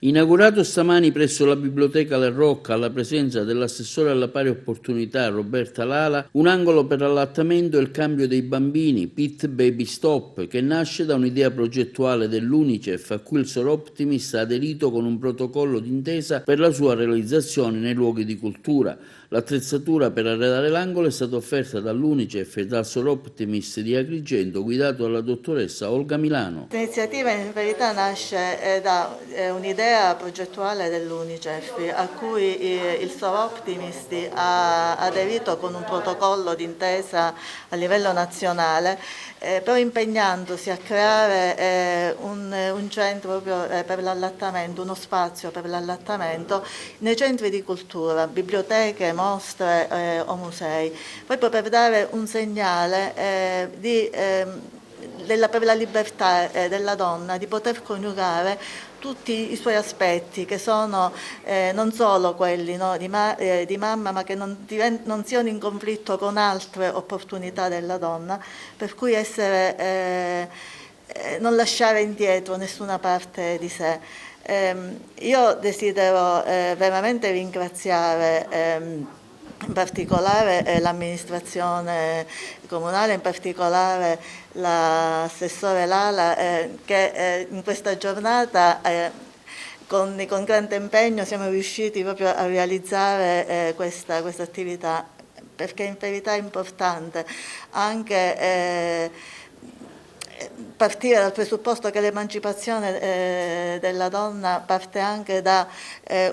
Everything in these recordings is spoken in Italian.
Inaugurato stamani presso la Biblioteca La Rocca, alla presenza dell'assessore alla pari opportunità Roberta Lala, un angolo per l'allattamento e il cambio dei bambini, PIT Baby Stop, che nasce da un'idea progettuale dell'Unicef, a cui il Sor Optimis ha aderito con un protocollo d'intesa per la sua realizzazione nei luoghi di cultura. L'attrezzatura per arredare l'angolo è stata offerta dall'Unicef e dal Sor Optimis di Agrigento, guidato dalla dottoressa Olga Milano. L'iniziativa in verità nasce da un'idea progettuale dell'Unicef a cui il Sor Optimis ha aderito con un protocollo d'intesa a livello nazionale, però impegnandosi a creare un centro proprio per l'allattamento, uno spazio per l'allattamento nei centri di cultura, biblioteche, mostre o musei, proprio per dare un segnale per la libertà della donna di poter coniugare tutti i suoi aspetti, che sono non solo quelli di mamma, ma che non siano in conflitto con altre opportunità della donna, per cui non lasciare indietro nessuna parte di sé. Io desidero veramente ringraziare in particolare l'amministrazione comunale, in particolare l'assessore Lala, che in questa giornata con grande impegno siamo riusciti proprio a realizzare questa attività, perché in verità è importante anche partire dal presupposto che l'emancipazione della donna parte anche da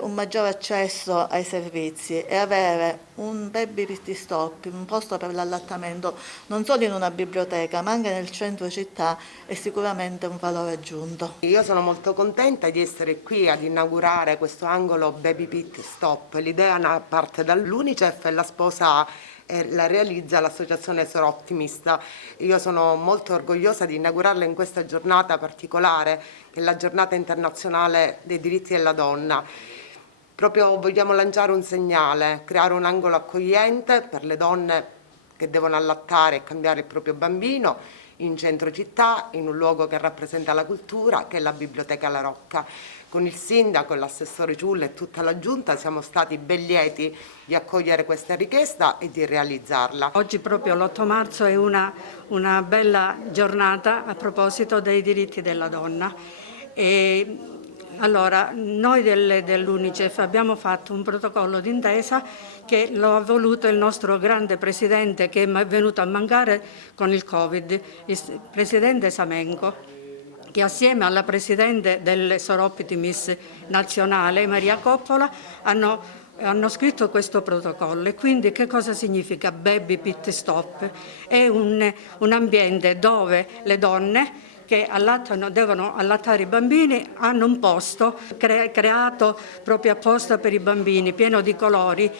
un maggiore accesso ai servizi, e avere un baby pit stop, un posto per l'allattamento non solo in una biblioteca ma anche nel centro città, è sicuramente un valore aggiunto. Io sono molto contenta di essere qui ad inaugurare questo angolo baby pit stop. L'idea parte dall'Unicef e la sposa la realizza l'associazione Sor Optimist. Io sono molto orgogliosa di inaugurarla in questa giornata particolare, che è la giornata internazionale dei diritti della donna. Proprio vogliamo lanciare un segnale, creare un angolo accogliente per le donne che devono allattare e cambiare il proprio bambino in centro città, in un luogo che rappresenta la cultura, che è la Biblioteca La Rocca. Con il sindaco, l'assessore Ciulla e tutta la giunta siamo stati ben lieti di accogliere questa richiesta e di realizzarla. Oggi proprio l'8 marzo è una bella giornata a proposito dei diritti della donna. Allora, noi dell'Unicef abbiamo fatto un protocollo d'intesa che lo ha voluto il nostro grande presidente, che è venuto a mancare con il Covid, il presidente Samenko, che assieme alla presidente del Sor Optimis nazionale, Maria Coppola, hanno scritto questo protocollo. E quindi che cosa significa Baby Pit Stop? È un ambiente dove le donne che devono allattare i bambini hanno un posto creato proprio apposta per i bambini, pieno di colori,